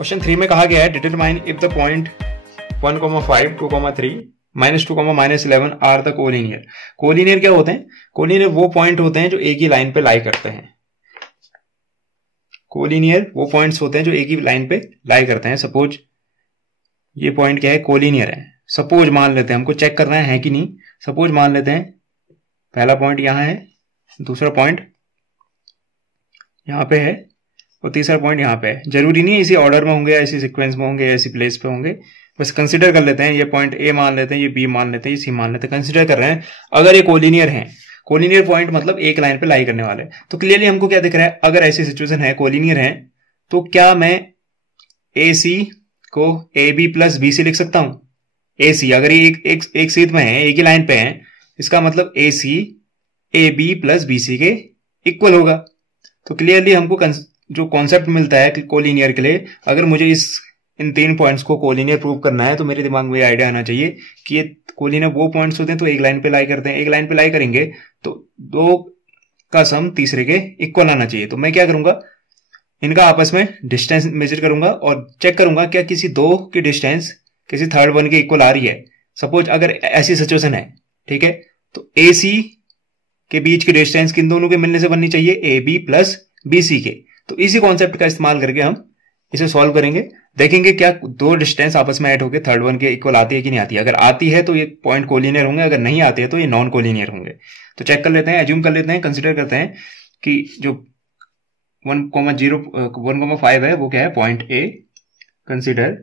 Question 3 में कहा गया है determine if the point 1,5, 2,3, -2, -11 are the collinear. Collinear क्या होते हैं? कोलिनियर वो पॉइंट होते हैं जो एक ही लाइन पे लाई करते हैं। कोलिनियर वो पॉइंट्स होते हैं जो एक ही लाइन पे लाई करते हैं। सपोज ये पॉइंट क्या है? कोलिनियर है। सपोज मान लेते हैं, हमको चेक करना है कि नहीं। सपोज मान लेते हैं पहला पॉइंट यहां है, दूसरा पॉइंट यहां पे है और तीसरा पॉइंट यहां पे है। जरूरी नहीं है इसी ऑर्डर में होंगे या इसी सीक्वेंस में होंगे या इसी प्लेस पे होंगे। बस कंसिडर कर लेते हैं, ये पॉइंट ए मान लेते हैं, ये बी मान लेते हैं, ये सी मान लेते हैं। कंसिडर कर रहे हैं अगर ये कोलिनियर है, कोलिनियर पॉइंट मतलब एक लाइन पे लाई करने वाले, तो क्लियरली हमको क्या दिख रहा है? अगर ऐसी सिचुएशन है, कोलिनियर है, तो क्या मैं ए सी को A B plus B C लिख सकता हूं? ए सी अगर ये एक सीध में है, एक ही लाइन पे है, इसका मतलब A C A B plus B C के इक्वल होगा। तो क्लियरली हमको जो कॉन्सेप्ट मिलता है कोलिनियर के लिए, अगर मुझे इन तीन पॉइंट्स को कोलिनियर प्रूव करना है तो मेरे दिमाग में ये आइडिया आना चाहिए कि ये कोलिनियर वो पॉइंट्स होते हैं तो एक लाइन पे लाई करते हैं। एक लाइन पे लाई करेंगे तो दो का सम तीसरे के इक्वल आना चाहिए। तो मैं क्या करूंगा, इनका आपस में डिस्टेंस मेजर करूंगा और चेक करूंगा क्या किसी दो की डिस्टेंस किसी थर्ड वन के इक्वल आ रही है। सपोज अगर ऐसी सिचुएशन है, ठीक है, तो ए सी के बीच की डिस्टेंस किन दोनों के मिलने से बननी चाहिए? A B plus B C के। तो इसी कॉन्सेप्ट का इस्तेमाल करके हम इसे सॉल्व करेंगे, देखेंगे क्या दो डिस्टेंस आपस में ऐड होकर थर्ड वन के इक्वल आती है कि नहीं आती है। अगर आती है तो ये पॉइंट कोलिनियर होंगे, अगर नहीं आती है तो ये नॉन कोलिनियर होंगे। तो चेक कर लेते हैं, एज्यूम कर लेते हैं, कंसिडर करते हैं कि जो 1,5 है वो क्या है? Point A. Consider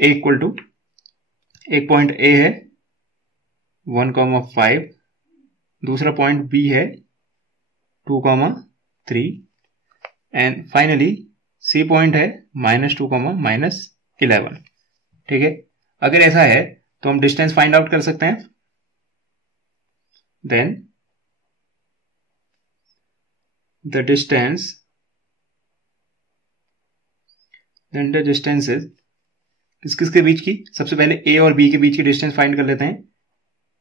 A equal to, एक पॉइंट ए है 1,5, दूसरा पॉइंट बी है 2,3 एंड फाइनली सी पॉइंट है -2, -11। ठीक है, अगर ऐसा है तो हम डिस्टेंस फाइंड आउट कर सकते हैं। देन द डिस्टेंस इज किसके बीच की? सबसे पहले ए और बी के बीच की डिस्टेंस फाइंड कर लेते हैं।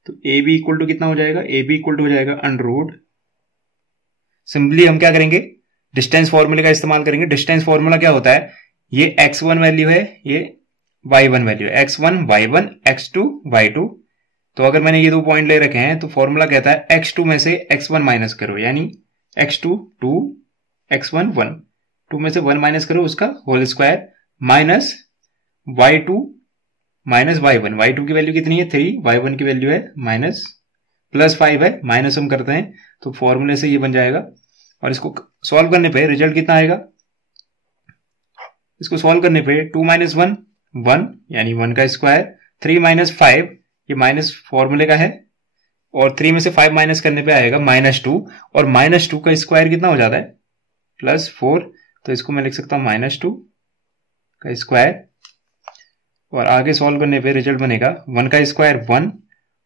तो ए बी इक्वल टू कितना हो जाएगा? ए बी इक्वल टू हो जाएगा √ सिंपली हम क्या करेंगे? डिस्टेंस फॉर्मूले का इस्तेमाल करेंगे। डिस्टेंस फॉर्मूला क्या होता है? ये x1 वैल्यू है, ये y1 वैल्यू है। x1 y1, x2 y2। तो अगर मैंने ये दो पॉइंट ले रखे हैं तो फॉर्मूला कहता है x2 में से x1 माइनस करो, यानी x2 2, x1 1, 2 में से 1 माइनस करो उसका whole square, minus y2 minus y1। y2 की वैल्यू कितनी है? 3, y1 की वैल्यू है +5 है, माइनस हम करते हैं तो फॉर्मूले से ये बन जाएगा। और इसको सॉल्व करने पे रिजल्ट कितना आएगा? इसको सॉल्व करने पे 2 - 1 1, यानी 1 का स्क्वायर, 3 - 5 ये माइनस फॉर्मूले का है, और 3 में से 5 माइनस करने पे आएगा -2, और -2 का स्क्वायर कितना हो जाता है? +4। तो इसको मैं लिख सकता हूं -2 का स्क्वायर, और आगे सॉल्व करने पे रिजल्ट बनेगा 1 का स्क्वायर 1,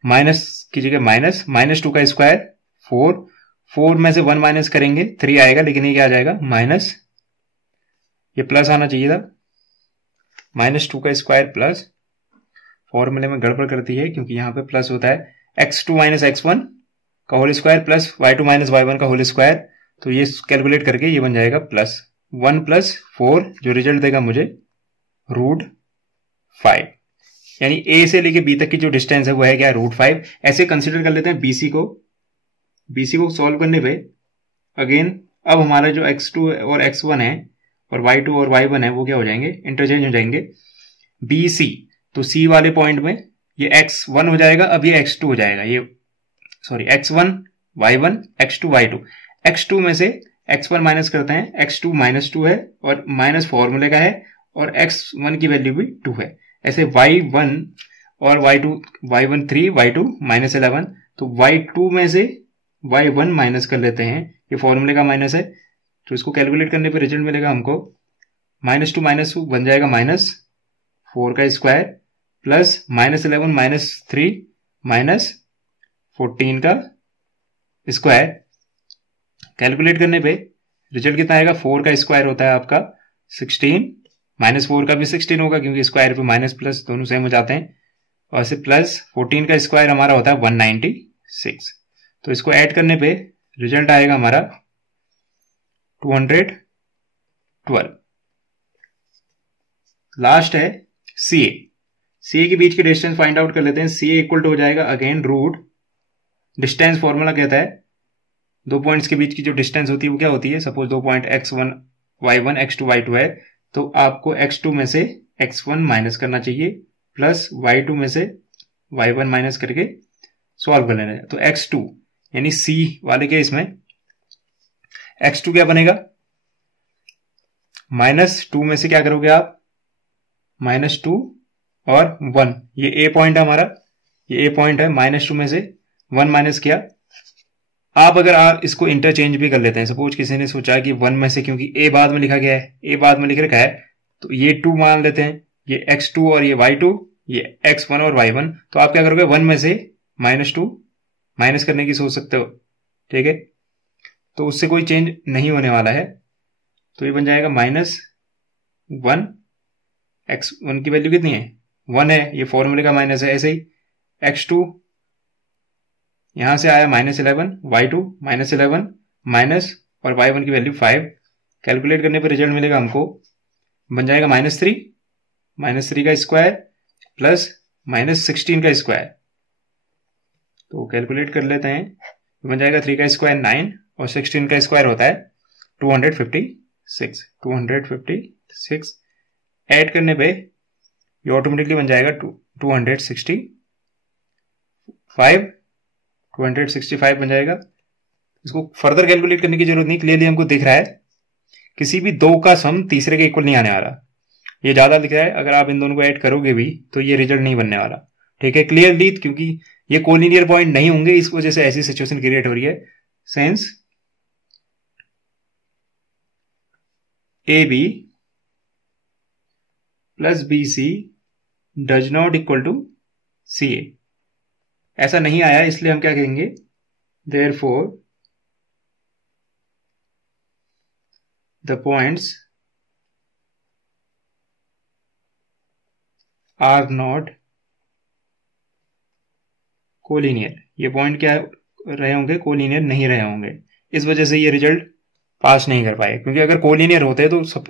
माइनस की जगह -2 का स्क्वायर 4, 4 में से 1 माइनस करेंगे 3 आएगा, लेकिन ये क्या आ जाएगा? माइनस, ये प्लस आना चाहिए था, -2 का स्क्वायर प्लस, फॉर्मूले में गड़बड़ करती है क्योंकि यहां पे प्लस होता है, x2 - x1 का whole square plus y2 - y1 का होल स्क्वायर। तो ये कैलकुलेट करके ये बन जाएगा +1 + 4, जो रिजल्ट देगा मुझे √5। यानी ए से लेके बी तक की जो डिस्टेंस है वो है क्या? √5। ऐसे कंसिडर कर लेते हैं बीसी को। बीसी को सॉल्व करने पे अगेन अब हमारा जो x2 और x1 है और y2 और y1 है वो क्या हो जाएंगे? इंटरचेंज हो जाएंगे। BC, तो C वाले पॉइंट में ये x1 हो जाएगा, अब ये x2 हो जाएगा, ये sorry x1 y1 x2 y2। x2 में से x1 माइनस करते हैं, x2 -2 है और माइनस फॉर्मूले का है, और x1 की वैल्यू भी 2 है। ऐसे y1 और y2, y1 3, y2 -11। तो y2 में से y1 माइनस कर लेते हैं, ये फॉर्मूले का माइनस है, तो इसको कैलकुलेट करने पे रिजल्ट मिलेगा हमको -2 - 2 बन जाएगा -4 का स्क्वायर प्लस -11 - 3 -14 का स्क्वायर। कैलकुलेट करने पे रिजल्ट कितना आएगा? 4 का स्क्वायर होता है आपका 16, -4 का भी 16 होगा क्योंकि स्क्वायर पे माइनस प्लस दोनों सेम हो जाते हैं, और से प्लस 14 का स्क्वायर हमारा होता है 196। तो इसको ऐड करने पे रिजल्ट आएगा हमारा 212। लास्ट है CA। CA के बीच के डिस्टेंस फाइंड आउट कर लेते हैं। CA इक्वल टू हो जाएगा अगेन रूट, डिस्टेंस फॉर्मूला कहता है दो पॉइंट्स के बीच की जो डिस्टेंस होती है वो क्या होती है, सपोज दो point x1 y1 x2 y2 है, तो आपको x2 में से x1 माइनस करना चाहिए प्लस y2 में से y1 माइनस करके सॉल्व कर लेना है। तो x2 यानी C वाले केस में x2 क्या बनेगा, -2 में से क्या करोगे आप, -2 और 1, ये A पॉइंट है हमारा, ये A पॉइंट है, -2 में से 1 माइनस किया। आप अगर आप इसको इंटरचेंज भी कर लेते हैं, सपोज किसी ने सोचा कि 1 में से, क्योंकि A बाद में लिखा गया है, A बाद में लिख रखा है, तो ये 2 मान लेते हैं, ये x2 और ये y2, ये x1 और y1, तो आप क्या करोगे 1 में से -2 माइनस करने की सोच सकते हो, ठीक है। तो उससे कोई चेंज नहीं होने वाला है, तो ये बन जाएगा -1, x1 की वैल्यू कितनी है 1 है, ये फॉर्मूले का माइनस है, ऐसे ही x2 यहां से आया -11, y2 -11 माइनस और y1 की वैल्यू 5, कैलकुलेट करने पर रिजल्ट मिलेगा हमको, बन जाएगा -3 का स्क्वायर प्लस -16 का स्क्वायर। तो कैलकुलेट कर लेते हैं, बन जाएगा 3 का स्क्वायर 9 और 16 का स्क्वायर होता है 256। ऐड करने पे ये ऑटोमेटिकली बन जाएगा 265 बन जाएगा। इसको फर्दर कैलकुलेट करने की जरूरत नहीं, क्लियरली हमको दिख रहा है किसी भी दो का सम तीसरे के इक्वल नहीं आने वाला, ये ज्यादा दिख रहा है, अगर आप इन दोनों को ऐड करोगे भी तो ये रिजल्ट नहीं बनने वाला, ठीक है, क्लियरली, क्योंकि ये कोलिनियर पॉइंट नहीं होंगे, इस वजह से ऐसी सिचुएशन क्रिएट हो रही है। Since AB plus BC does not equal to CA, ऐसा नहीं आया, इसलिए हम क्या कहेंगे, therefore the points are not collinear, ये पॉइंट क्या रहे होंगे, कोलिनियर नहीं रहे होंगे, इस वजह से ये रिजल्ट पास नहीं कर पाए, क्योंकि अगर कोलिनियर होते तो सब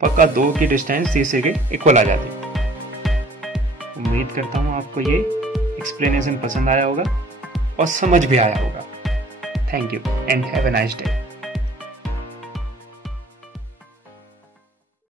पक्का 2 की डिस्टेंस तीसरे के इक्वल आ जाती। उम्मीद करता हूं आपको ये एक्सप्लेनेशन पसंद आया होगा और समझ भी आया होगा। Thank you and have a nice day.